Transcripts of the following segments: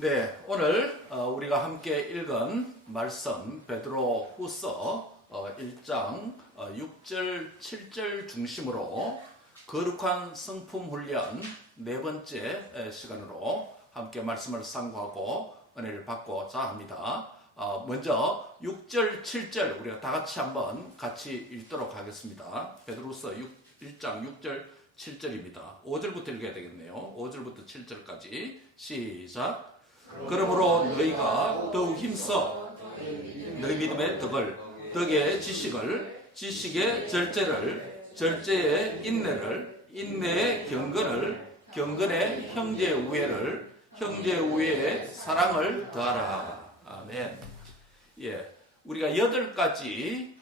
네, 오늘 우리가 함께 읽은 말씀 베드로 후서 1장 6절 7절 중심으로 거룩한 성품 훈련 네 번째 시간으로 함께 말씀을 상고하고 은혜를 받고자 합니다. 먼저 6절 7절 우리가 다 같이 한번 같이 읽도록 하겠습니다. 베드로후서 1장 6절 7절입니다. 5절부터 읽어야 되겠네요. 5절부터 7절까지 시작. 그러므로 너희가 더욱 힘써 너희 믿음의 덕을, 덕의 지식을, 지식의 절제를, 절제의 인내를, 인내의 경건을, 경건의 형제 우애를, 형제 우애의 사랑을 더하라. 아멘. 예, 우리가 8가지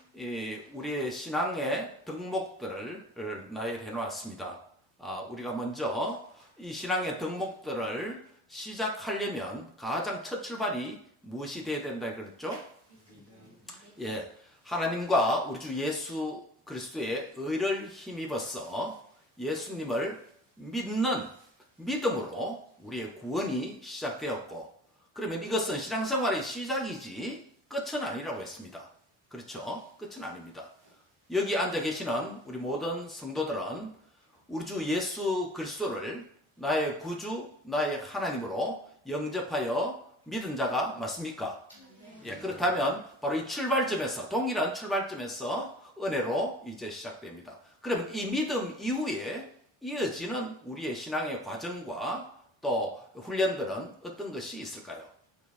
우리의 신앙의 덕목들을 나열해 놓았습니다. 우리가 먼저 이 신앙의 덕목들을 시작하려면 가장 첫 출발이 무엇이 되어야 된다 그랬죠? 예, 하나님과 우리 주 예수 그리스도의 의를 힘입어서 예수님을 믿는 믿음으로 우리의 구원이 시작되었고, 그러면 이것은 신앙생활의 시작이지 끝은 아니라고 했습니다. 그렇죠? 끝은 아닙니다. 여기 앉아 계시는 우리 모든 성도들은 우리 주 예수 그리스도를 나의 구주, 나의 하나님으로 영접하여 믿은 자가 맞습니까? 예, 그렇다면 바로 이 출발점에서, 동일한 출발점에서 은혜로 이제 시작됩니다. 그러면 이 믿음 이후에 이어지는 우리의 신앙의 과정과 또 훈련들은 어떤 것이 있을까요?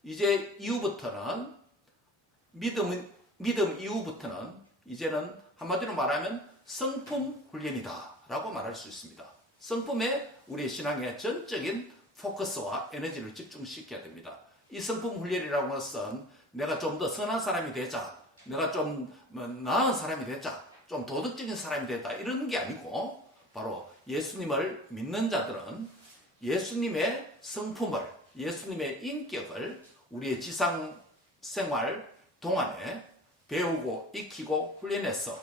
이제 이후부터는 믿음 이후부터는 이제는 한마디로 말하면 성품 훈련이다 라고 말할 수 있습니다. 성품에 우리의 신앙의 전적인 포커스와 에너지를 집중시켜야 됩니다. 이 성품 훈련이라고 하는 것은 내가 좀 더 선한 사람이 되자, 내가 좀 나은 사람이 되자, 좀 도덕적인 사람이 되자 이런 게 아니고, 바로 예수님을 믿는 자들은 예수님의 성품을, 예수님의 인격을 우리의 지상 생활 동안에 배우고 익히고 훈련해서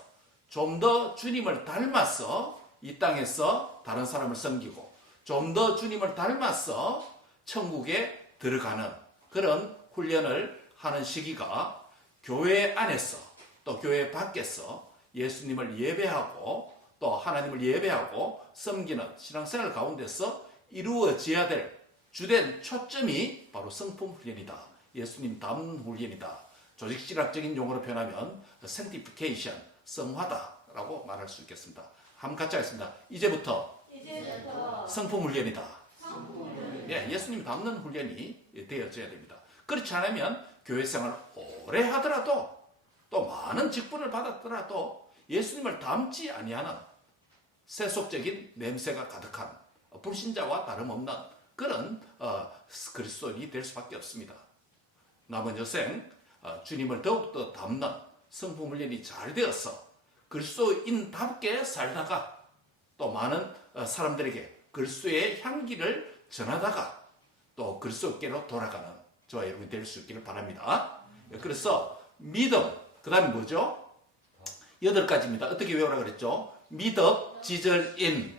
좀 더 주님을 닮아서 이 땅에서 다른 사람을 섬기고, 좀 더 주님을 닮아서 천국에 들어가는 그런 훈련을 하는 시기가 교회 안에서 또 교회 밖에서 예수님을 예배하고 또 하나님을 예배하고 섬기는 신앙생활 가운데서 이루어져야 될 주된 초점이 바로 성품 훈련이다. 예수님 닮는 훈련이다. 조직신학적인 용어로 표현하면 sanctification, 성화다라고 말할 수 있겠습니다. 한번 같이 하겠습니다. 이제부터 성품 훈련이다. 예, 예수님 닮는 훈련이 되어져야 됩니다. 그렇지 않으면 교회 생활을 오래 하더라도 또 많은 직분을 받았더라도 예수님을 닮지 아니하는 세속적인 냄새가 가득한 불신자와 다름없는 그런 그리스도인이 될 수밖에 없습니다. 남은 여생 주님을 더욱더 닮는 성품 훈련이 잘 되어서 그리스도인답게 살다가 또 많은 사람들에게 그리스도의 향기를 전하다가 또 그리스도께로 돌아가는 저와 여러분이 될 수 있기를 바랍니다. 그래서 믿음, 그 다음에 뭐죠? 8가지입니다. 어떻게 외우라 그랬죠? 미덕, 지절인,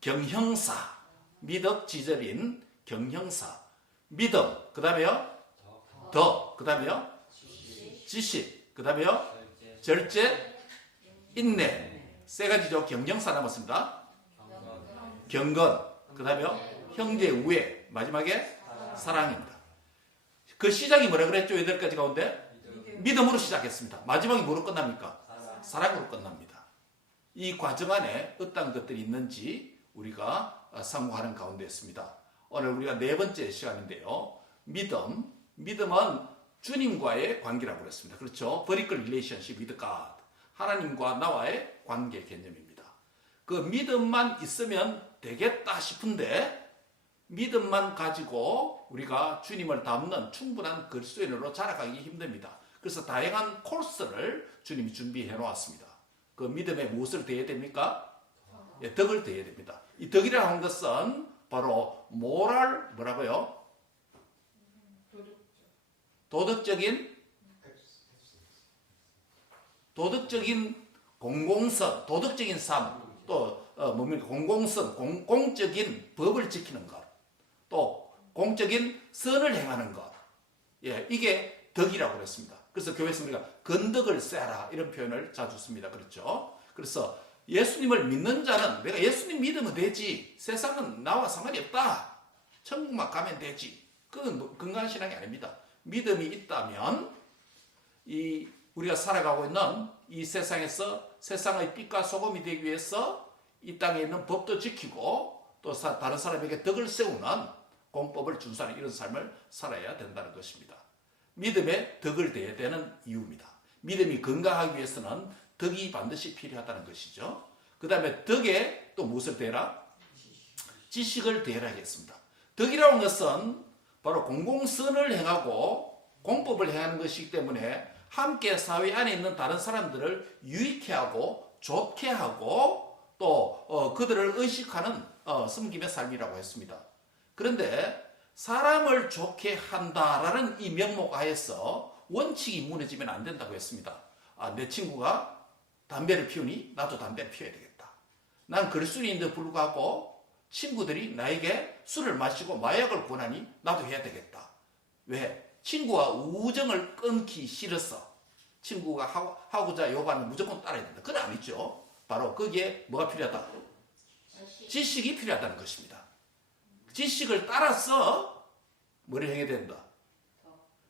경형사. 미덕, 지절인, 경형사. 믿음, 그 다음에요? 덕, 그 다음에요? 지식, 그 다음에요? 절제, 인내. 3가지죠. 경영사 남았습니다. 경건, 그 다음에요? 형제 우애, 마지막에 사랑입니다. 그 시작이 뭐라 그랬죠? 8가지 가운데? 믿음으로 시작했습니다. 마지막이 뭐로 끝납니까? 사랑으로 끝납니다. 이 과정 안에 어떤 것들이 있는지 우리가 상고하는 가운데 있습니다. 오늘 우리가 4번째 시간인데요. 믿음은 주님과의 관계라고 그랬습니다. 그렇죠? Vertical relationship with God. 하나님과 나와의 관계 개념입니다. 그 믿음만 있으면 되겠다 싶은데, 믿음만 가지고 우리가 주님을 닮는 충분한 그리스도인으로 자라가기 힘듭니다. 그래서 다양한 코스를 주님이 준비해 놓았습니다. 그 믿음에 무엇을 더해야 됩니까? 예, 덕을 더해야 됩니다. 이 덕이라고 하는 것은 바로 뭐라고요? 도덕적인 공공성, 도덕적인 삶, 또 공공성, 공적인 법을 지키는 것, 또 공적인 선을 행하는 것. 예, 이게 덕이라고 그랬습니다. 그래서 교회에서 우리가 건덕을 쌓아라 이런 표현을 자주 씁니다. 그렇죠? 그래서 예수님을 믿는 자는 내가 예수님 믿으면 되지. 세상은 나와 상관이 없다. 천국만 가면 되지. 그건 건강한 신앙이 아닙니다. 믿음이 있다면 우리가 살아가고 있는 이 세상에서 세상의 빛과 소금이 되기 위해서 이 땅에 있는 법도 지키고 또 다른 사람에게 덕을 세우는 공법을 준수하는 이런 삶을 살아야 된다는 것입니다. 믿음에 덕을 대해야 되는 이유입니다. 믿음이 건강하기 위해서는 덕이 반드시 필요하다는 것이죠. 그 다음에 덕에 또 무엇을 대라? 지식을 대라 하겠습니다. 덕이라는 것은 바로 공공선을 행하고 공법을 행하는 것이기 때문에 함께 사회 안에 있는 다른 사람들을 유익해 하고 좋게 하고 또 그들을 의식하는 섬김의 삶이라고 했습니다. 그런데 사람을 좋게 한다라는 이 명목 하에서 원칙이 무너지면 안 된다고 했습니다. 내 친구가 담배를 피우니 나도 담배를 피워야 되겠다. 난 그리스도인인데 불구하고 친구들이 나에게 술을 마시고 마약을 권하니 나도 해야 되겠다. 왜? 친구와 우정을 끊기 싫어서 친구가 하고자 요구하는 무조건 따라야 된다. 그건 아니죠. 바로 거기에 뭐가 필요하다? 지식이 필요하다는 것입니다. 지식을 따라서 뭐를 행해야 된다?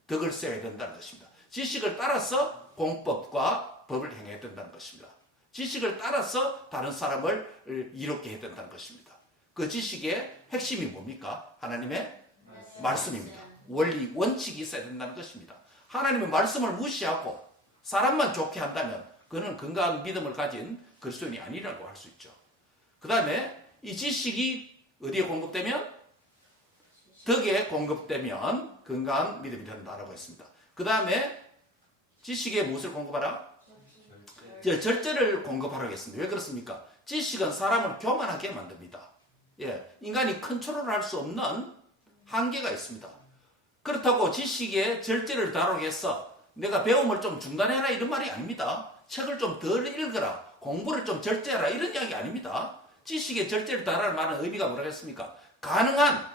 덕을 세워야 된다는 것입니다. 지식을 따라서 공법과 법을 행해야 된다는 것입니다. 지식을 따라서 다른 사람을 이롭게 해야 된다는 것입니다. 그 지식의 핵심이 뭡니까? 하나님의 말씀입니다. 원리, 원칙이 있어야 된다는 것입니다. 하나님의 말씀을 무시하고 사람만 좋게 한다면 그는 건강한 믿음을 가진 그리스도인이 아니라고 할 수 있죠. 그 다음에 이 지식이 어디에 공급되면? 덕에 공급되면 건강한 믿음이 된다라고 했습니다. 그 다음에 지식에 무엇을 공급하라? 절제를 공급하라고 했습니다. 왜 그렇습니까? 지식은 사람을 교만하게 만듭니다. 예, 인간이 컨트롤할 수 없는 한계가 있습니다. 그렇다고 지식에 절제를 다루게 해서 내가 배움을 좀 중단해라 이런 말이 아닙니다. 책을 좀 덜 읽어라, 공부를 좀 절제해라 이런 이야기 아닙니다. 지식에 절제를 다하라는 말은 의미가 뭐라겠습니까? 가능한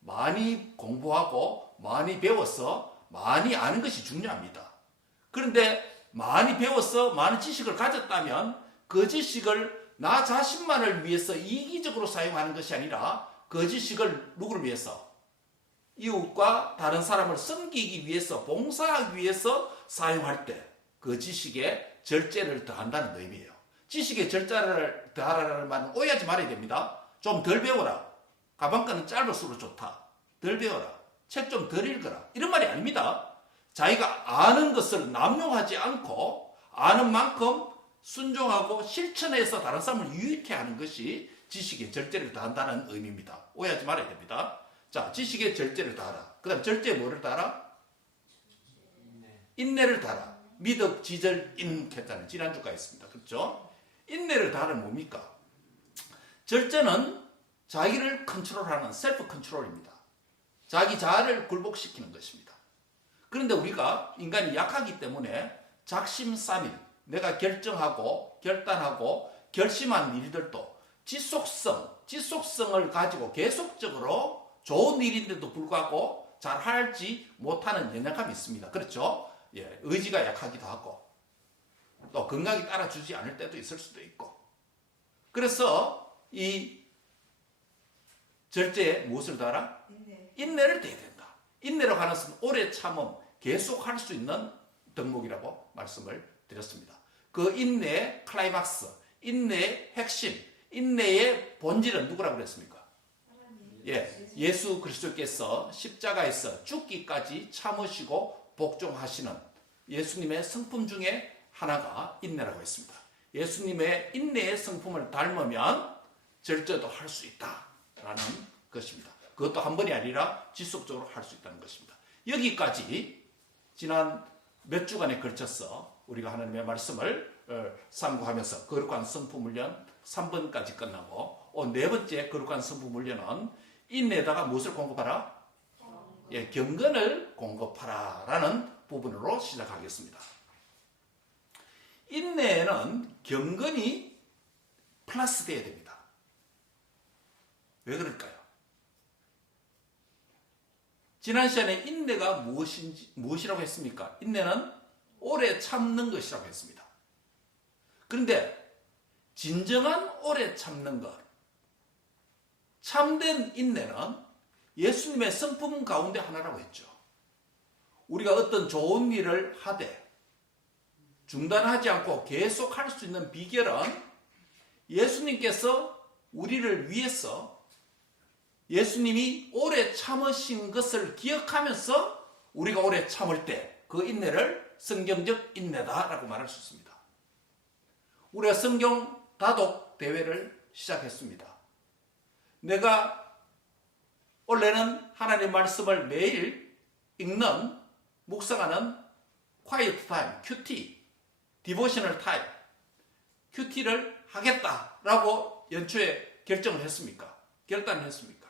많이 공부하고 많이 배워서 많이 아는 것이 중요합니다. 그런데 많이 배워서 많은 지식을 가졌다면 그 지식을 나 자신만을 위해서 이기적으로 사용하는 것이 아니라 그 지식을 누구를 위해서? 이웃과 다른 사람을 섬기기 위해서, 봉사하기 위해서 사용할 때 그 지식에 절제를 더한다는 의미예요. 지식에 절제를 더하라는 말은 오해하지 말아야 됩니다. 좀 덜 배워라. 가방끈은 짧을수록 좋다. 덜 배워라. 책 좀 덜 읽어라. 이런 말이 아닙니다. 자기가 아는 것을 남용하지 않고 아는 만큼 순종하고 실천해서 다른 사람을 유익해 하는 것이 지식에 절제를 다한다는 의미입니다. 오해하지 말아야 됩니다. 자, 지식에 절제를 다하라. 그 다음 절제에 뭐를 다하라? 인내를 다하라. 미덕, 지절, 인했잖아요. 지난주가 있습니다. 그렇죠? 인내를 다하는 뭡니까? 절제는 자기를 컨트롤하는 셀프 컨트롤입니다. 자기 자아를 굴복시키는 것입니다. 그런데 우리가 인간이 약하기 때문에 작심삼일, 내가 결정하고 결단하고 결심한 일들도 지속성을 가지고 계속적으로 좋은 일인데도 불구하고 잘 하지 못하는 연약함이 있습니다. 그렇죠? 예, 의지가 약하기도 하고 또 건강이 따라주지 않을 때도 있을 수도 있고 그래서 이 절제에 무엇을 더하라? 인내를 더해야 된다. 인내라고 하는 것은 오래 참음, 계속 할 수 있는 덕목이라고 말씀을 드렸습니다. 그 인내의 클라이막스, 인내의 핵심, 인내의 본질은 누구라고 그랬습니까? 예, 예수 그리스도께서 십자가에서 죽기까지 참으시고 복종하시는 예수님의 성품 중에 하나가 인내라고 했습니다. 예수님의 인내의 성품을 닮으면 절제도 할 수 있다라는 것입니다. 그것도 한 번이 아니라 지속적으로 할 수 있다는 것입니다. 여기까지 지난 몇 주간에 걸쳐서 우리가 하나님의 말씀을 상고하면서 거룩한 성품 훈련 3번까지 끝나고 네 번째 거룩한 성품 훈련은 인내에다가 무엇을 공급하라? 예, 경건을 공급하라 라는 부분으로 시작하겠습니다. 인내에는 경건이 플러스 돼야 됩니다. 왜 그럴까요? 지난 시간에 인내가 무엇이라고 했습니까? 인내는 오래 참는 것이라고 했습니다. 그런데 진정한 오래 참는 것, 참된 인내는 예수님의 성품 가운데 하나라고 했죠. 우리가 어떤 좋은 일을 하되 중단하지 않고 계속 할 수 있는 비결은 예수님께서 우리를 위해서 예수님이 오래 참으신 것을 기억하면서 우리가 오래 참을 때 그 인내를 성경적 인내다라고 말할 수 있습니다. 우리가 성경 다독 대회를 시작했습니다. 내가 원래는 하나님의 말씀을 매일 읽는, 묵상하는 quiet time, QT, 디보셔널 타임, QT를 하겠다라고 연초에 결정을 했습니까? 결단을 했습니까?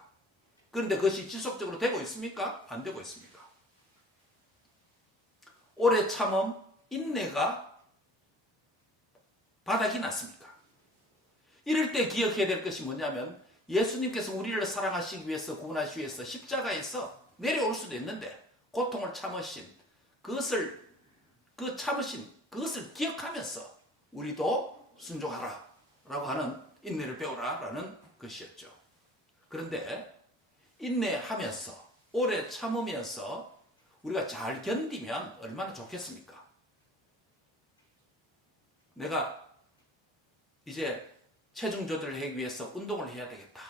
그런데 그것이 지속적으로 되고 있습니까? 안 되고 있습니까? 오래 참음, 인내가 바닥이 났습니까? 이럴 때 기억해야 될 것이 뭐냐면 예수님께서 우리를 사랑하시기 위해서, 구원하시기 위해서 십자가에서 내려올 수도 있는데 고통을 참으신 그것을 기억하면서 우리도 순종하라 라고 하는 인내를 배우라 라는 것이었죠. 그런데 인내하면서 오래 참으면서 우리가 잘 견디면 얼마나 좋겠습니까? 내가 이제 체중 조절을 하기 위해서 운동을 해야 되겠다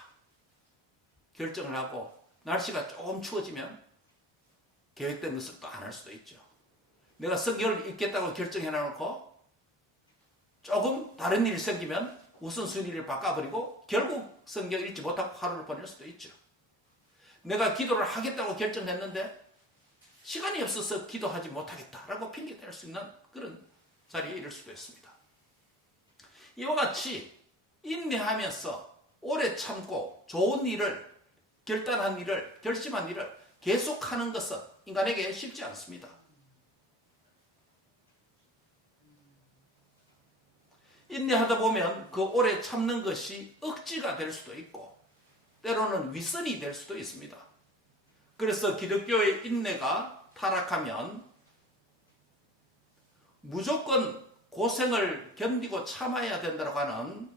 결정을 하고 날씨가 조금 추워지면 계획된 것을 또 안 할 수도 있죠. 내가 성경을 읽겠다고 결정해 놓고 조금 다른 일이 생기면 우선순위를 바꿔버리고 결국 성경 읽지 못하고 하루를 보낼 수도 있죠. 내가 기도를 하겠다고 결정했는데 시간이 없어서 기도하지 못하겠다라고 핑계 댈 수 있는 그런 자리에 이를 수도 있습니다. 이와 같이 인내하면서 오래 참고 좋은 일을, 결단한 일을, 결심한 일을 계속하는 것은 인간에게 쉽지 않습니다. 인내하다 보면 그 오래 참는 것이 억지가 될 수도 있고 때로는 위선이 될 수도 있습니다. 그래서 기독교의 인내가 타락하면 무조건 고생을 견디고 참아야 된다고 하는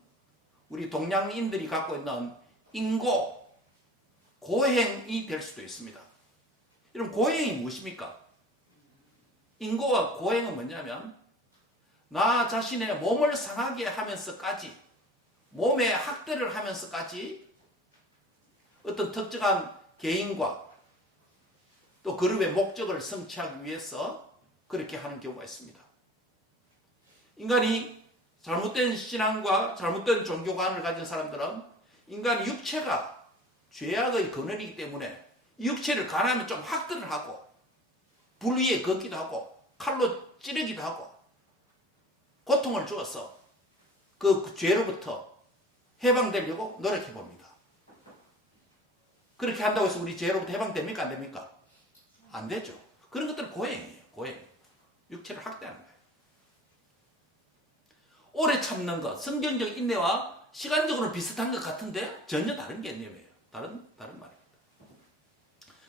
우리 동양인들이 갖고 있는 인고, 고행이 될 수도 있습니다. 여러분, 고행이 무엇입니까? 인고와 고행은 뭐냐면 나 자신의 몸을 상하게 하면서까지, 몸에 학대를 하면서까지 어떤 특정한 개인과 또 그룹의 목적을 성취하기 위해서 그렇게 하는 경우가 있습니다. 인간이 잘못된 신앙과 잘못된 종교관을 가진 사람들은 인간의 육체가 죄악의 근원이기 때문에 이 육체를 가난하면 좀 학대를 하고 불 위에 걷기도 하고 칼로 찌르기도 하고 고통을 주어서 그 죄로부터 해방되려고 노력해 봅니다. 그렇게 한다고 해서 우리 죄로부터 해방됩니까? 안 됩니까? 안 되죠. 그런 것들은 고행이에요. 고행. 육체를 학대하는 거예요. 오래 참는 것, 성경적 인내와 시간적으로 비슷한 것 같은데 전혀 다른 개념이에요. 다른 말입니다.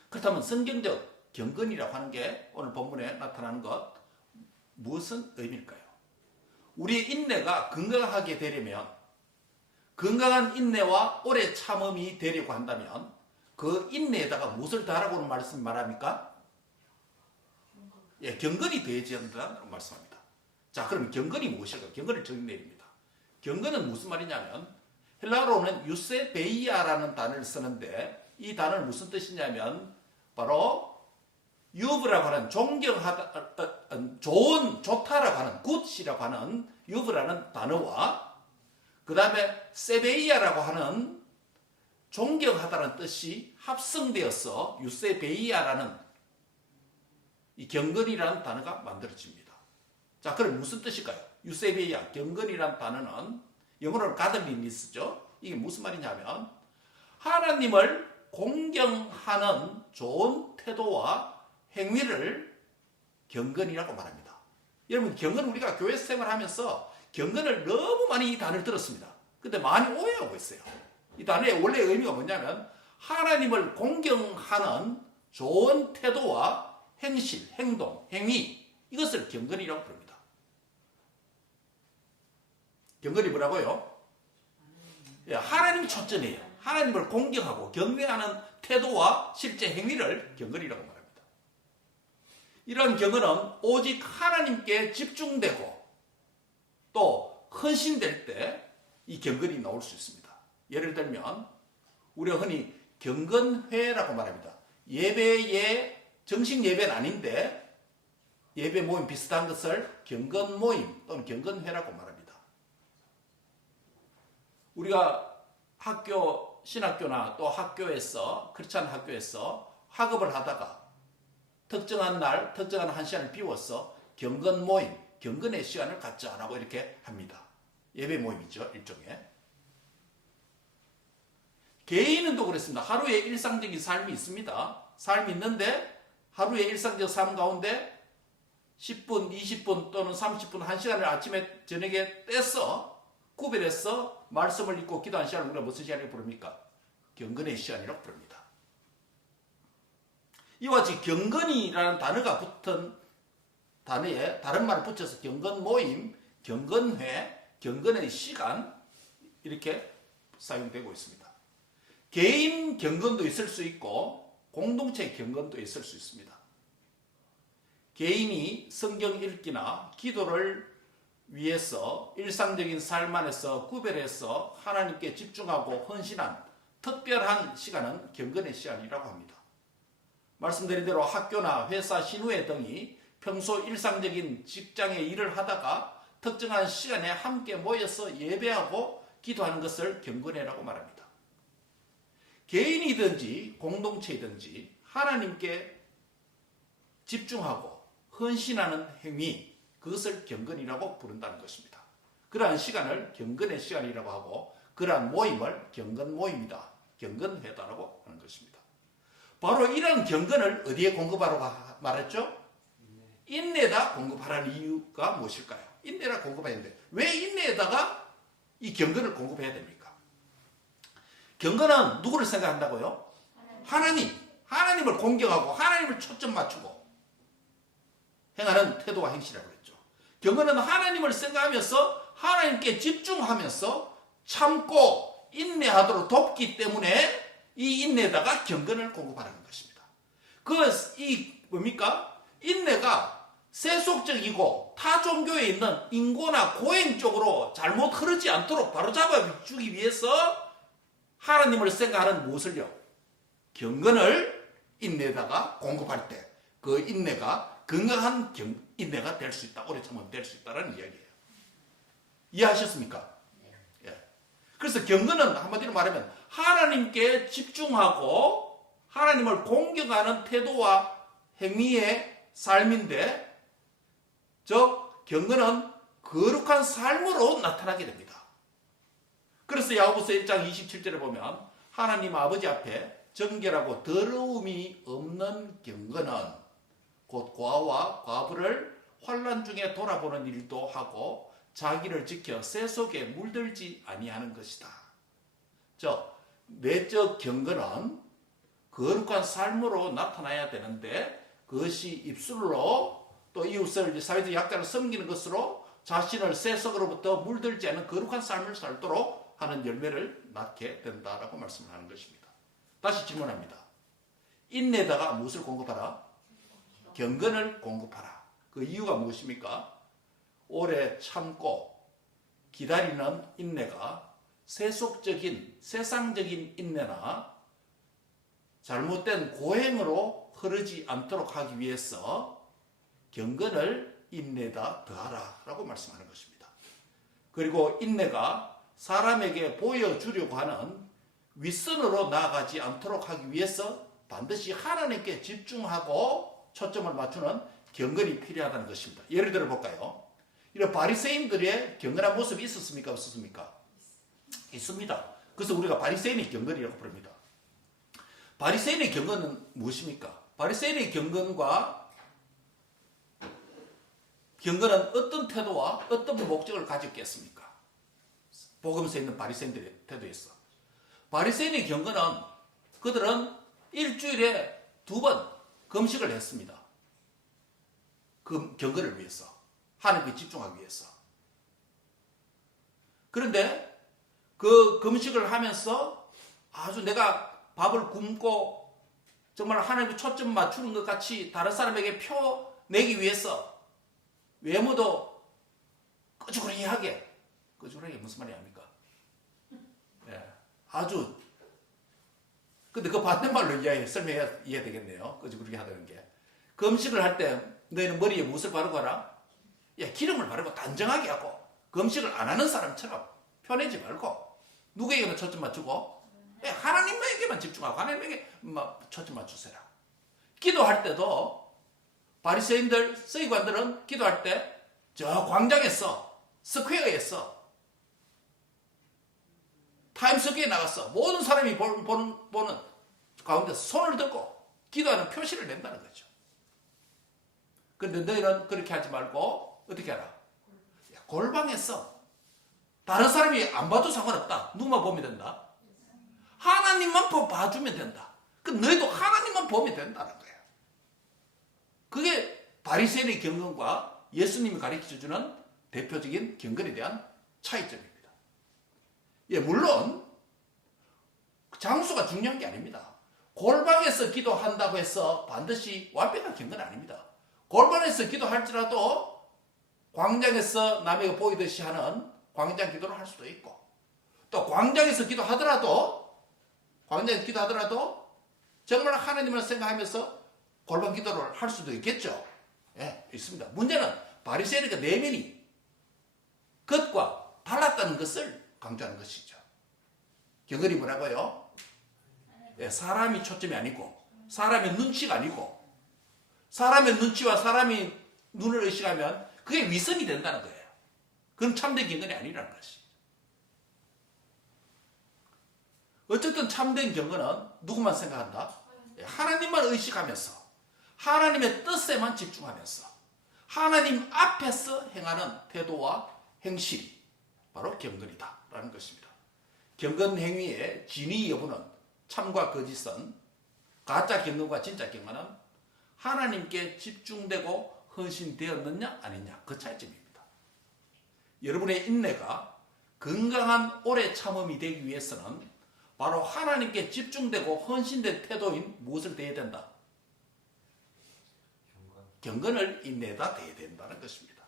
그렇다면 성경적 경건이라고 하는 게 오늘 본문에 나타나는 것 무엇은 의미일까요? 우리의 인내가 건강하게 되려면, 건강한 인내와 오래 참음이 되려고 한다면 그 인내에다가 무엇을 더하라고 하는 말씀 말합니까? 예, 경건이 더해져야 한다고 말씀합니다. 자, 그럼 경건이 무엇일까요? 경건을 정리해드립니다. 경건은 무슨 말이냐면 헬라어로는 유세베이아라는 단어를 쓰는데 이 단어는 무슨 뜻이냐면 바로 유브라고 하는 존경하다, 좋은, 좋다라고 하는 굿이라고 하는 유브라는 단어와 그 다음에 세베이아라고 하는 존경하다는 뜻이 합성되어서 유세베이아라는 이 경건이라는 단어가 만들어집니다. 자, 그럼 무슨 뜻일까요? 유세베이아, 경건이라는 단어는 영어로는 가들리니스죠. 이게 무슨 말이냐면 하나님을 공경하는 좋은 태도와 행위를 경건이라고 말합니다. 여러분, 경건 우리가 교회 생활하면서 경건을 너무 많이 이 단어를 들었습니다. 근데 많이 오해하고 있어요. 이 단어의 원래 의미가 뭐냐면 하나님을 공경하는 좋은 태도와 행실, 행동, 행위 이것을 경건이라고 부릅니다. 경건이 뭐라고요? 하나님 초점이에요. 하나님을 공경하고 경외하는 태도와 실제 행위를 경건이라고 말합니다. 이러한 경건은 오직 하나님께 집중되고 또 헌신될 때 이 경건이 나올 수 있습니다. 예를 들면 우리가 흔히 경건회라고 말합니다. 예배의 정식 예배는 아닌데 예배 모임 비슷한 것을 경건 모임 또는 경건회라고 말합니다. 우리가 학교, 신학교나 또 학교에서, 크리스찬 학교에서 학업을 하다가 특정한 날, 특정한 한 시간을 비워서 경건 모임, 경건의 시간을 갖자라고 이렇게 합니다. 예배 모임이죠, 일종의. 개인은 또 그렇습니다. 하루에 일상적인 삶이 있습니다. 삶이 있는데 하루의 일상적 삶 가운데 10분, 20분 또는 30분, 1시간을 아침에 저녁에 떼서 구별해서 말씀을 읽고 기도하는 시간을 우리가 무슨 시간이라고 부릅니까? 경건의 시간이라고 부릅니다. 이와 같이 경건이라는 단어가 붙은 단어에 다른 말을 붙여서 경건 모임, 경건회, 경건의 시간 이렇게 사용되고 있습니다. 개인 경건도 있을 수 있고 공동체 경건도 있을 수 있습니다. 개인이 성경 읽기나 기도를 위해서 일상적인 삶 안에서 구별해서 하나님께 집중하고 헌신한 특별한 시간은 경건의 시간이라고 합니다. 말씀드린 대로 학교나 회사, 신우회 등이 평소 일상적인 직장의 일을 하다가 특정한 시간에 함께 모여서 예배하고 기도하는 것을 경건회라고 말합니다. 개인이든지 공동체이든지 하나님께 집중하고 헌신하는 행위, 그것을 경건이라고 부른다는 것입니다. 그러한 시간을 경건의 시간이라고 하고 그러한 모임을 경건 모임이다, 경건회다라고 하는 것입니다. 바로 이런 경건을 어디에 공급하라고 말했죠? 인내에다 공급하라는 이유가 무엇일까요? 인내라 공급해야 되는데 왜 인내에다가 이 경건을 공급해야 됩니까? 경건은 누구를 생각한다고요? 하나님을 공경하고 하나님을 초점 맞추고 행하는 태도와 행실이라고 그랬죠. 경건은 하나님을 생각하면서 하나님께 집중하면서 참고 인내하도록 돕기 때문에 이 인내에다가 경건을 공급하라는 것입니다. 뭡니까? 인내가 세속적이고 타 종교에 있는 인고나 고행 쪽으로 잘못 흐르지 않도록 바로잡아 주기 위해서 하나님을 생각하는 무엇을요? 경건을 인내에다가 공급할 때 그 인내가 건강한 인내가 될 수 있다. 오래 참으면 될 수 있다는 이야기예요. 이해하셨습니까? 예. 그래서 경건은 한마디로 말하면 하나님께 집중하고 하나님을 공경하는 태도와 행위의 삶인데 즉 경건은 거룩한 삶으로 나타나게 됩니다. 그래서 야고보서 1장 27절에 보면 하나님 아버지 앞에 정결하고 더러움이 없는 경건은 곧 과와 과부를 환난 중에 돌아보는 일도 하고 자기를 지켜 새 속에 물들지 아니하는 것이다. 즉 내적 경건은 거룩한 삶으로 나타나야 되는데 그것이 입술로 또 이웃을 사회적 약자를 섬기는 것으로 자신을 세속으로부터 물들지 않은 거룩한 삶을 살도록 하는 열매를 낳게 된다라고 말씀을 하는 것입니다. 다시 질문합니다. 인내에다가 무엇을 공급하라? 경건을 공급하라. 그 이유가 무엇입니까? 오래 참고 기다리는 인내가 세속적인 세상적인 인내나 잘못된 고행으로 흐르지 않도록 하기 위해서 경건을 인내에다 더하라 라고 말씀하는 것입니다. 그리고 인내가 사람에게 보여주려고 하는 윗선으로 나아가지 않도록 하기 위해서 반드시 하나님께 집중하고 초점을 맞추는 경건이 필요하다는 것입니다. 예를 들어 볼까요? 이런 바리새인들의 경건한 모습이 있었습니까? 없었습니까? 있습니다. 그래서 우리가 바리새인의 경건이라고 부릅니다. 바리새인의 경건은 무엇입니까? 바리새인의 경건은 어떤 태도와 어떤 목적을 가졌겠습니까? 복음서에 있는 바리새인들의 태도였어. 바리새인의 경건은 그들은 일주일에 2번 금식을 했습니다. 그 경건을 위해서, 하나님께 집중하기 위해서. 그런데 그 금식을 하면서 아주 내가 밥을 굶고 정말 하나님께 초점 맞추는 것 같이 다른 사람에게 표내기 위해서 외모도 끄주그리하게 무슨 말이 아닙니까? 예, 아주 근데 그 반대말로 설명해야 이해되겠네요. 끄주그리게 하다는 게. 금식을 할 때 너희는 머리에 무엇을 바르고 하라? 야, 기름을 바르고 단정하게 하고 금식을 안 하는 사람처럼 펴내지 말고 누구에게만 초점 맞추고 하나님에게만 집중하고 하나님에게 초점 맞추세요. 기도할 때도 바리새인들, 서기관들은 기도할 때 저 광장에서 스퀘어에서 타임스퀘어에 나가서 모든 사람이 보는 가운데서 손을 들고 기도하는 표시를 낸다는 거죠. 그런데 너희는 그렇게 하지 말고 어떻게 하라? 골방에서 다른 사람이 안 봐도 상관없다. 누구만 보면 된다. 하나님만 봐주면 된다. 그 너희도 하나님만 보면 된다는 거예요. 그게 바리새인의 경건과 예수님이 가르쳐주는 대표적인 경건에 대한 차이점입니다. 예, 물론 장소가 중요한 게 아닙니다. 골방에서 기도한다고 해서 반드시 완벽한 경건은 아닙니다. 골방에서 기도할지라도 광장에서 남에게 보이듯이 하는 광장 기도를 할 수도 있고, 또 광장에서 기도하더라도 정말 하나님을 생각하면서 골방 기도를 할 수도 있겠죠. 예, 있습니다. 문제는 바리새인의 내면이 겉과 달랐다는 것을 강조하는 것이죠. 경건이 뭐라고요? 예, 사람이 초점이 아니고 사람의 눈치가 아니고 사람의 눈치와 사람이 눈을 의식하면 그게 위선이 된다는 거예요. 그건 참된 경건이 아니라는 것이. 어쨌든 참된 경건은 누구만 생각한다? 하나님만 의식하면서 하나님의 뜻에만 집중하면서 하나님 앞에서 행하는 태도와 행실이 바로 경건이다 라는 것입니다. 경건 행위의 진위 여부는 참과 거짓은 가짜 경건과 진짜 경건은 하나님께 집중되고 헌신되었느냐 아니냐 그 차이점입니다. 여러분의 인내가 건강한 오래 참음이 되기 위해서는 바로 하나님께 집중되고 헌신된 태도인 무엇을 대해야 된다? 경건을 인내에다 대해야 된다는 것입니다.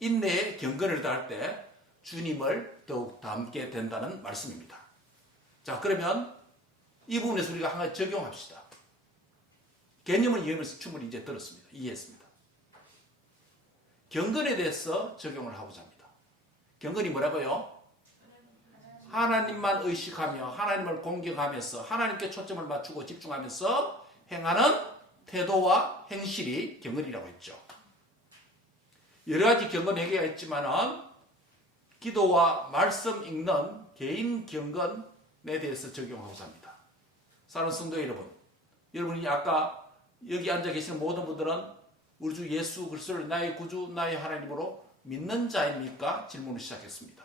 인내에 경건을 다할 때 주님을 더욱 닮게 된다는 말씀입니다. 자, 그러면 이 부분에서 우리가 한 가지 적용합시다. 개념은 이해하면서 충분히 이제 들었습니다. 이해했습니다. 경건에 대해서 적용을 하고자 합니다. 경건이 뭐라고요? 하나님만 의식하며 하나님을 공경하면서 하나님께 초점을 맞추고 집중하면서 행하는 태도와 행실이 경건이라고 했죠. 여러 가지 경건 회개가 있지만은 기도와 말씀 읽는 개인 경건에 대해서 적용하고자 합니다. 사랑하는 성도 여러분, 여러분이 아까 여기 앉아 계시는 모든 분들은 우리 주 예수 그리스도를 나의 구주, 나의 하나님으로 믿는 자입니까? 질문을 시작했습니다.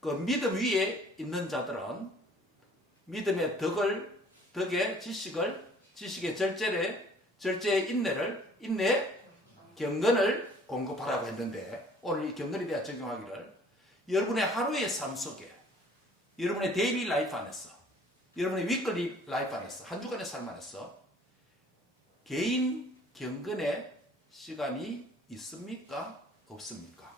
그 믿음 위에 있는 자들은 믿음의 덕의 지식의 절제의 인내의 경건을 공급하라고 했는데 오늘 이 경건에 대해 적용하기를 여러분의 하루의 삶 속에 여러분의 데일리 라이프 안에서 여러분의 위클리 라이프 안에서 한 주간의 삶 안에서 개인 경건의 시간이 있습니까? 없습니까?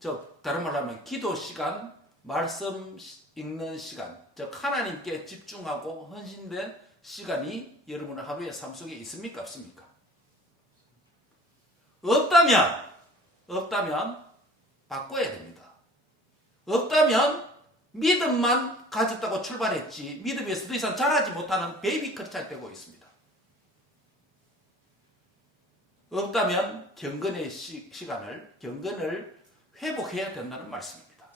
즉 다른 말로 하면 기도 시간, 말씀 읽는 시간, 즉 하나님께 집중하고 헌신된 시간이 여러분의 하루의 삶 속에 있습니까? 없습니까? 없다면 바꿔야 됩니다. 없다면 믿음만 가졌다고 출발했지 믿음에서 더 이상 자라지 못하는 베이비 크리스찬이 되고 있습니다. 없다면 경건의 경건을 회복해야 된다는 말씀입니다.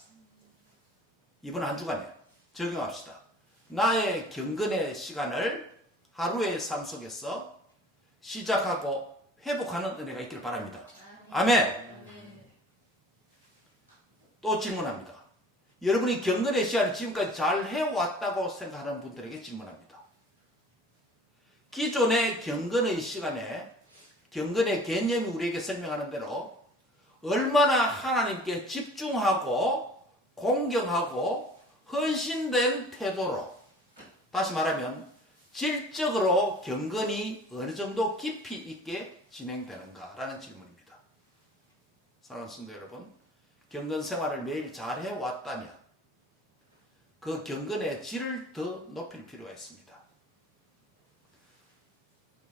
이번 한 주간에 적용합시다. 나의 경건의 시간을 하루의 삶 속에서 시작하고 회복하는 은혜가 있기를 바랍니다. 아멘. 또 질문합니다. 여러분이 경건의 시간을 지금까지 잘 해왔다고 생각하는 분들에게 질문합니다. 기존의 경건의 시간에 경건의 개념이 우리에게 설명하는 대로 얼마나 하나님께 집중하고 공경하고 헌신된 태도로, 다시 말하면 질적으로 경건이 어느 정도 깊이 있게 진행되는가라는 질문입니다. 사랑하는 성도 여러분, 경건 생활을 매일 잘 해왔다면 그 경건의 질을 더 높일 필요가 있습니다.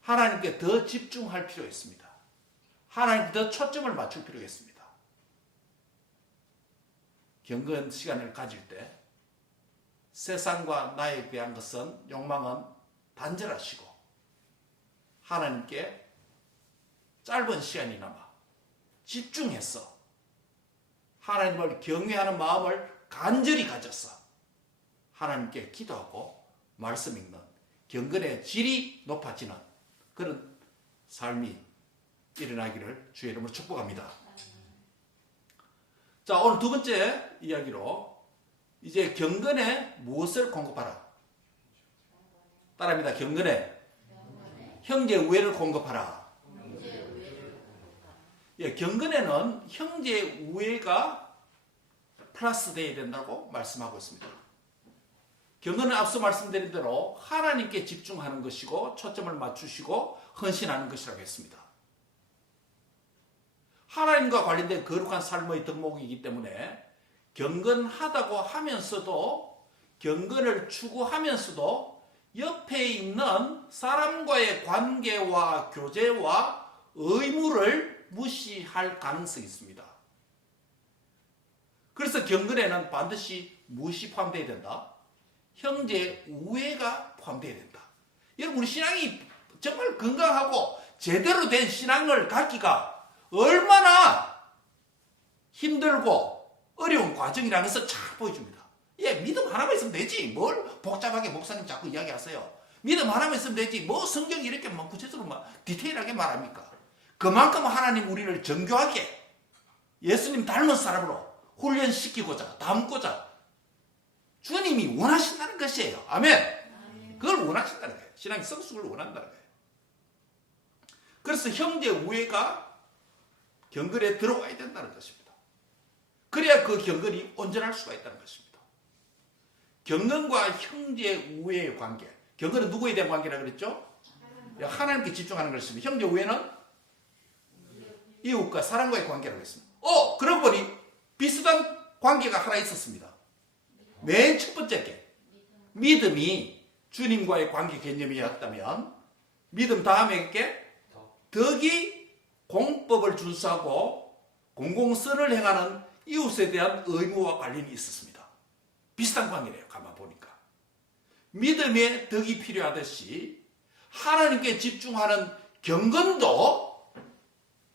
하나님께 더 집중할 필요가 있습니다. 하나님께 더 초점을 맞출 필요가 있습니다. 경건 시간을 가질 때 세상과 나에 대한 것은, 욕망은 단절하시고 하나님께 짧은 시간이나마 집중해서 하나님을 경외하는 마음을 간절히 가져서 하나님께 기도하고 말씀 읽는 경건의 질이 높아지는 그런 삶이 일어나기를 주의 이름으로 축복합니다. 자, 오늘 두 번째 이야기로 이제 경건에 무엇을 공급하라? 따라합니다. 경건에 형제 우애를 공급하라. 예, 경건에는 형제 우애가 플러스 되어야 된다고 말씀하고 있습니다. 경건은 앞서 말씀드린 대로 하나님께 집중하는 것이고 초점을 맞추시고 헌신하는 것이라고 했습니다. 하나님과 관련된 거룩한 삶의 덕목이기 때문에 경건하다고 하면서도, 경건을 추구하면서도 옆에 있는 사람과의 관계와 교제와 의무를 무시할 가능성이 있습니다. 그래서 경건에는 반드시 무엇이 포함되어야 된다? 형제 우애가 포함되어야 된다. 여러분, 우리 신앙이 정말 건강하고 제대로 된 신앙을 갖기가 얼마나 힘들고 어려운 과정이라는 것을 잘 보여줍니다. 예, 믿음 하나만 있으면 되지. 뭘 복잡하게 목사님 자꾸 이야기하세요. 믿음 하나만 있으면 되지. 뭐 성경이 이렇게 막 구체적으로 막 디테일하게 말합니까? 그만큼 하나님 우리를 정교하게 예수님 닮은 사람으로 훈련시키고자, 닮고자 주님이 원하신다는 것이에요. 아멘. 그걸 원하신다는 거예요. 신앙의 성숙을 원한다는 거예요. 그래서 형제 우애가 경건에 들어와야 된다는 것입니다. 그래야 그 경건이 온전할 수가 있다는 것입니다. 경건과 형제 우애의 관계. 경건은 누구에 대한 관계라 그랬죠? 하나님께 집중하는 것입니다. 형제 우애는 이웃과 사람과의 관계라고 했습니다. 그러고 보니 비슷한 관계가 하나 있었습니다. 맨 첫 번째 게 믿음이 주님과의 관계 개념이었다면, 믿음 다음에 게 덕이 공법을 준수하고 공공선을 행하는 이웃에 대한 의무와 관련이 있었습니다. 비슷한 관계래요. 가만 보니까 믿음의 덕이 필요하듯이 하나님께 집중하는 경건도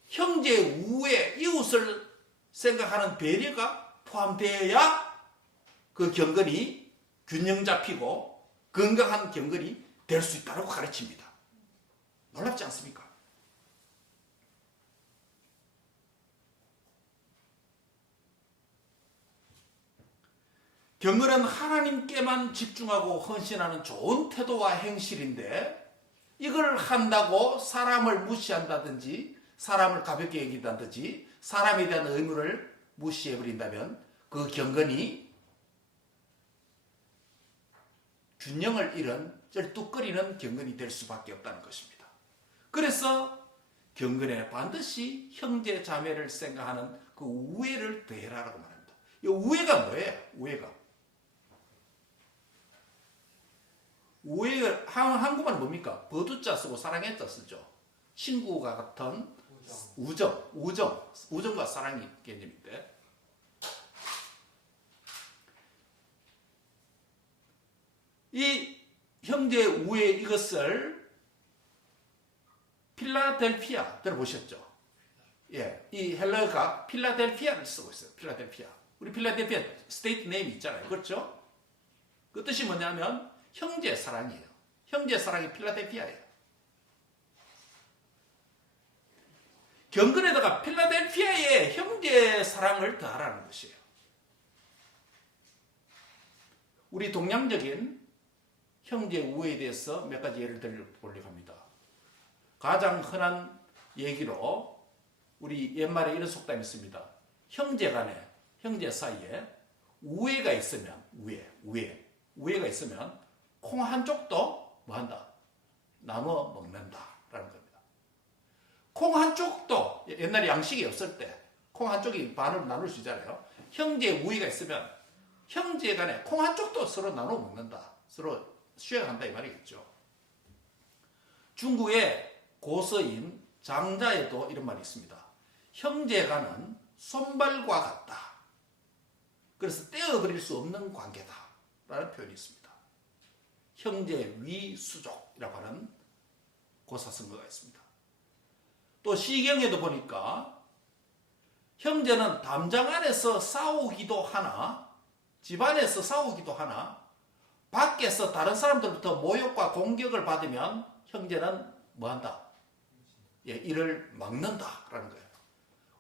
형제 우애, 이웃을 생각하는 배려가 포함되어야 그 경건이 균형 잡히고 건강한 경건이 될 수 있다고 가르칩니다. 놀랍지 않습니까? 경건은 하나님께만 집중하고 헌신하는 좋은 태도와 행실인데, 이걸 한다고 사람을 무시한다든지 사람을 가볍게 여긴다든지 사람에 대한 의무를 무시해버린다면 그 경건이 균형을 잃은 쩔뚝거리는 경건이 될 수밖에 없다는 것입니다. 그래서 경건에 반드시 형제 자매를 생각하는 그 우애를 더해라라고 말합니다. 이 우애가 뭐예요? 우애가 한국말은 뭡니까? 버두자 쓰고 사랑했자 쓰죠. 친구가 같은 우정과 사랑의 개념인데, 이 형제 우애 이것을 필라델피아 들어보셨죠? 예, 이 헬라어가 필라델피아를 쓰고 있어요. 필라델피아. 우리 필라델피아 스테이트 네임 있잖아요. 그렇죠? 그 뜻이 뭐냐면 형제 사랑이에요. 형제 사랑이 필라델피아예요. 경건에다가 필라델피아의 형제 사랑을 더하라는 것이에요. 우리 동양적인 형제 우애에 대해서 몇 가지 예를 들어보려고 합니다. 가장 흔한 얘기로 우리 옛말에 이런 속담이 있습니다. 형제 간에, 형제 사이에 우애가 있으면, 우애가 있으면 콩 한쪽도 뭐 한다? 나눠 먹는다 라는 겁니다. 콩 한쪽도 옛날에 양식이 없을 때 콩 한쪽이 반으로 나눌 수 있잖아요. 형제 우애가 있으면 형제 간에 콩 한쪽도 서로 나눠 먹는다. 서로 쉐어한다 이 말이겠죠. 중국의 고서인 장자에도 이런 말이 있습니다. 형제간은 손발과 같다. 그래서 떼어버릴 수 없는 관계다 라는 표현이 있습니다. 형제 위수족이라고 하는 고사성어가 있습니다. 또 시경에도 보니까 형제는 담장 안에서 싸우기도 하나 집안에서 싸우기도 하나 밖에서 다른 사람들부터 모욕과 공격을 받으면 형제는 뭐한다? 이를 막는다라는 거예요.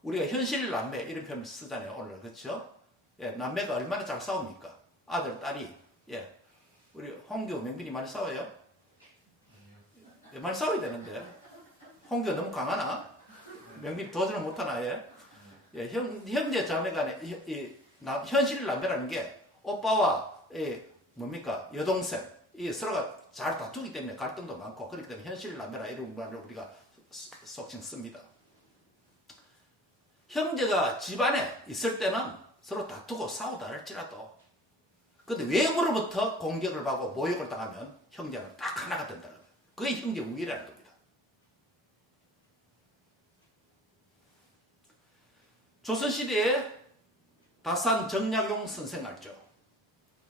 우리가 현실 남매 이런 표현 쓰잖아요. 오늘 그렇죠? 남매가 얼마나 잘 싸웁니까? 아들, 딸이 우리 홍규, 명빈이 많이 싸워요? 많이 싸워야 되는데 홍규 너무 강하나? 명빈 도전을 못하나? 형제 자매 간에 현실 남매라는 게 오빠와 뭡니까? 여동생 서로가 잘 다투기 때문에 갈등도 많고 그렇기 때문에 현실 남매라 이런 말을 우리가 속칭 씁니다. 형제가 집안에 있을 때는 서로 다투고 싸우다 할지라도 근데 외부로부터 공격을 받고 모욕을 당하면 형제는 딱 하나가 된다는 거예요. 그게 형제 우애라는 겁니다. 조선시대에 다산 정약용 선생 알죠?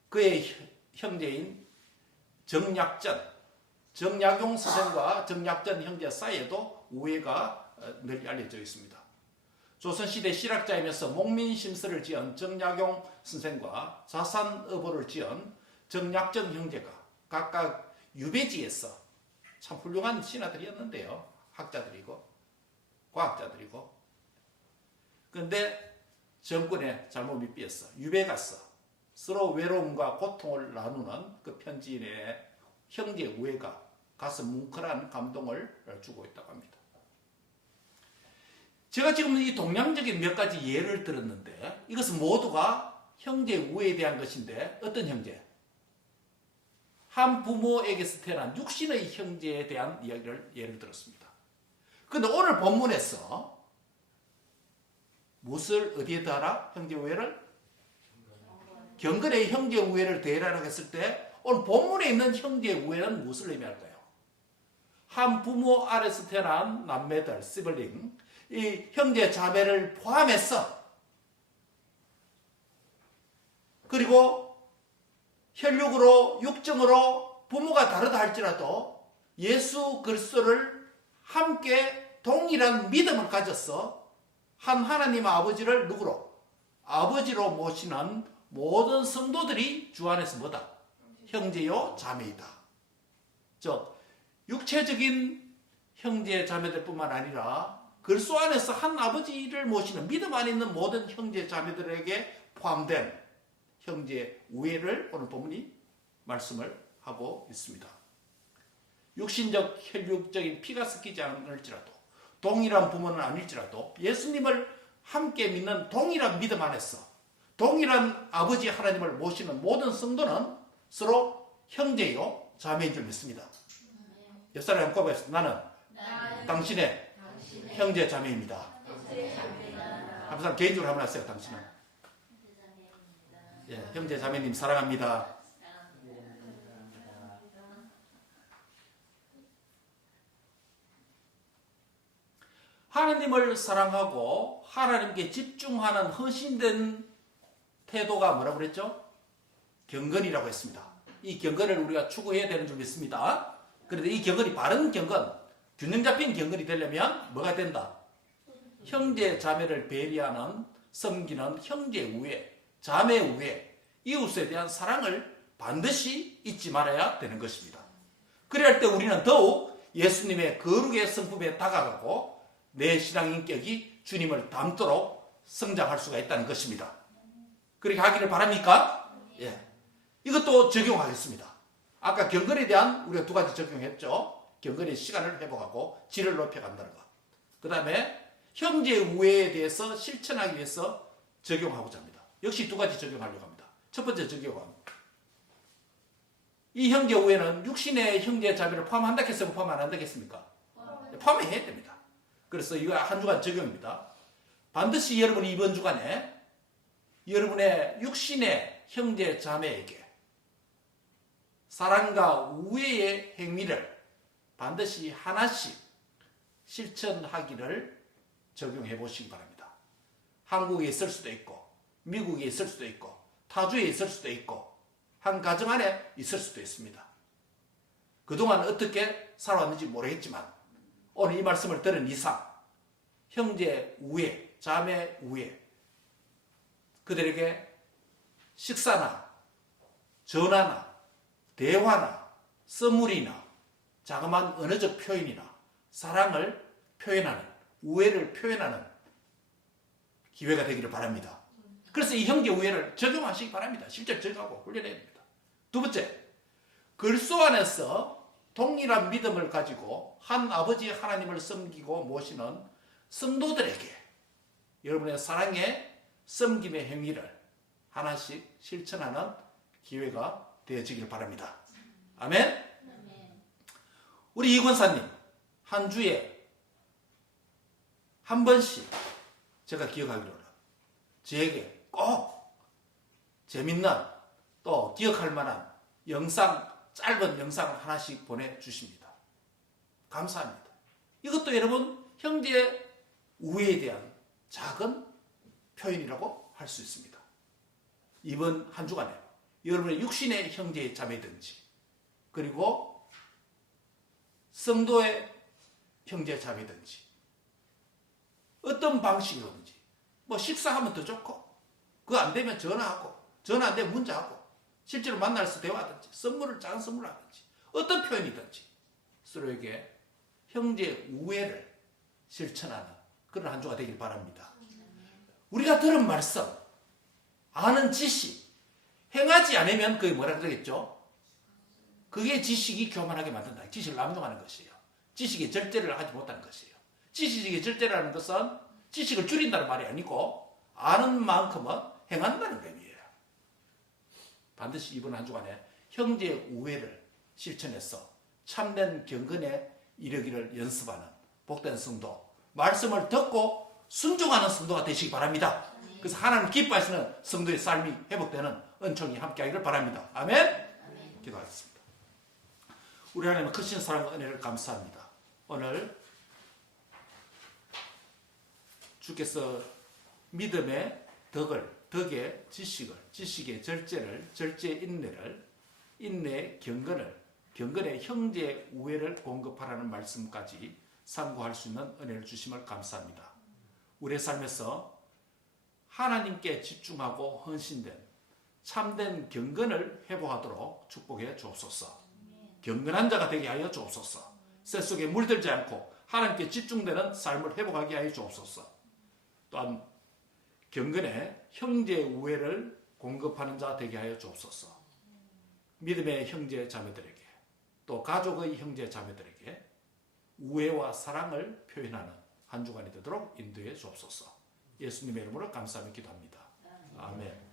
그의 형제인 정약용 선생과 정약전 형제 사이에도 우애가 널리 알려져 있습니다. 조선시대 실학자이면서 목민심서를 지은 정약용 선생과 자산어보를 지은 정약전 형제가 각각 유배지에서 참 훌륭한 신하들이었는데요. 학자들이고 과학자들이고 그런데 정권에 잘못 밑비었어. 유배 갔어. 서로 외로움과 고통을 나누는 그 편지인의 형제 우애가 가슴 뭉클한 감동을 주고 있다고 합니다. 제가 지금 이 동양적인 몇 가지 예를 들었는데 이것은 모두가 형제 우애에 대한 것인데 어떤 형제? 한 부모에게서 태어난 육신의 형제에 대한 이야기를 예를 들었습니다. 그런데 오늘 본문에서 무엇을 어디에 더하라? 형제 우애를? 경건의 형제 우애를 대하라고 했을 때 오늘 본문에 있는 형제 우애는 무엇을 의미할까요? 한 부모 아래서 태어난 남매들, 시블링, 이 형제 자매를 포함해서 그리고 혈육으로 육정으로 부모가 다르다 할지라도 예수 그리스도를 함께 동일한 믿음을 가져서 한 하나님 아버지를 누구로? 아버지로 모시는 모든 성도들이 주 안에서 뭐다? 형제요 자매이다. 즉 육체적인 형제 자매들 뿐만 아니라 그리스도 안에서 한 아버지를 모시는 믿음 안에 있는 모든 형제 자매들에게 포함된 형제 우애를 오늘 본문이 말씀을 하고 있습니다. 육신적 혈육적인 피가 섞이지 않을지라도 동일한 부모는 아닐지라도 예수님을 함께 믿는 동일한 믿음 안에서 동일한 아버지 하나님을 모시는 모든 성도는 서로 형제요 자매인 줄 믿습니다. 옆 사람 꼽아서 나는 당신의 형제 자매입니다. 한 사람 개인적으로 한번 하세요. 당신은 형제 자매님 사랑합니다. 하나님을 사랑하고 하나님께 집중하는 헌신된 태도가 뭐라고 그랬죠? 경건이라고 했습니다. 이 경건을 우리가 추구해야 되는 줄 믿습니다. 그런데 이 경건이 바른 경건, 균형 잡힌 경건이 되려면 뭐가 된다? 형제 자매를 배려하는 섬기는 형제 우애, 자매 우애, 이웃에 대한 사랑을 반드시 잊지 말아야 되는 것입니다. 그래야 할 때 우리는 더욱 예수님의 거룩의 성품에 다가가고 내 신앙 인격이 주님을 닮도록 성장할 수가 있다는 것입니다. 그렇게 하기를 바랍니까? 예. 이것도 적용하겠습니다. 아까 경건에 대한 우리가 두 가지 적용했죠. 경건의 시간을 회복하고 질을 높여간다는 것. 그 다음에 형제 우애에 대해서 실천하기 위해서 적용하고자 합니다. 역시 두 가지 적용하려고 합니다. 첫 번째 적용은 이 형제 우애는 육신의 형제 자매를 포함한다 했으면 포함 안 한다겠습니까? 포함해야 됩니다. 그래서 이거 한 주간 적용입니다. 반드시 여러분이 이번 주간에 여러분의 육신의 형제 자매에게 사랑과 우애의 행위를 반드시 하나씩 실천하기를 적용해 보시기 바랍니다. 한국에 있을 수도 있고 미국에 있을 수도 있고 타주에 있을 수도 있고 한 가정 안에 있을 수도 있습니다. 그동안 어떻게 살아왔는지 모르겠지만 오늘 이 말씀을 들은 이상 형제 우애, 자매 우애 그들에게 식사나 전화나 대화나 선물이나 자그마한 언어적 표현이나 사랑을 표현하는 우애를 표현하는 기회가 되기를 바랍니다. 그래서 이 형제 우애를 적용하시기 바랍니다. 실제 적용하고 훈련해야 됩니다. 두 번째, 그리스도 안에서 동일한 믿음을 가지고 한 아버지 하나님을 섬기고 모시는 성도들에게 여러분의 사랑의 섬김의 행위를 하나씩 실천하는 기회가 되어지기를 바랍니다. 아멘? 우리 이 권사님 한 주에 한 번씩 제가 기억하기로는 저에게 꼭 재밌는 또 기억할 만한 영상, 짧은 영상을 하나씩 보내주십니다. 감사합니다. 이것도 여러분 형제 우애에 대한 작은 표현이라고 할 수 있습니다. 이번 한 주간에 여러분의 육신의 형제 자매든지 그리고 성도의 형제 자매든지 어떤 방식이든지 뭐 식사하면 더 좋고 그거 안 되면 전화하고 전화 안 되면 문자하고 실제로 만나서 대화하든지 선물을 작은 선물을 하든지 어떤 표현이든지 서로에게 형제 우애를 실천하는 그런 한 주가 되길 바랍니다. 우리가 들은 말씀, 아는 지식, 행하지 않으면 그게 뭐라 그러겠죠? 그게 지식이 교만하게 만든다. 지식을 남용하는 것이에요. 지식의 절제를 하지 못하는 것이에요. 지식의 절제라는 것은 지식을 줄인다는 말이 아니고 아는 만큼은 행한다는 의미예요. 반드시 이번 한 주간에 형제 우애를 실천해서 참된 경건에 이르기를 연습하는 복된 성도, 말씀을 듣고 순종하는 성도가 되시기 바랍니다. 그래서 하나님 기뻐하시는 성도의 삶이 회복되는 은총이 함께하기를 바랍니다. 아멘? 기도하겠습니다. 우리 하나님은 크신 사랑과 은혜를 감사합니다. 오늘 주께서 믿음의 덕의 지식을, 지식의 절제를, 절제의 인내를, 인내의 경건의 형제 우애를 공급하라는 말씀까지 상고할 수 있는 은혜를 주심을 감사합니다. 우리의 삶에서 하나님께 집중하고 헌신된 참된 경건을 회복하도록 축복해 주옵소서. 경건한 자가 되게 하여 주옵소서. 새 속에 물들지 않고 하나님께 집중되는 삶을 회복하게 하여 주옵소서. 또한 경건의 형제 우애를 공급하는 자 되게 하여 주옵소서. 믿음의 형제 자매들에게 또 가족의 형제 자매들에게 우애와 사랑을 표현하는 한 주간이 되도록 인도해 주옵소서. 예수님의 이름으로 감사하며 기도합니다. 아멘.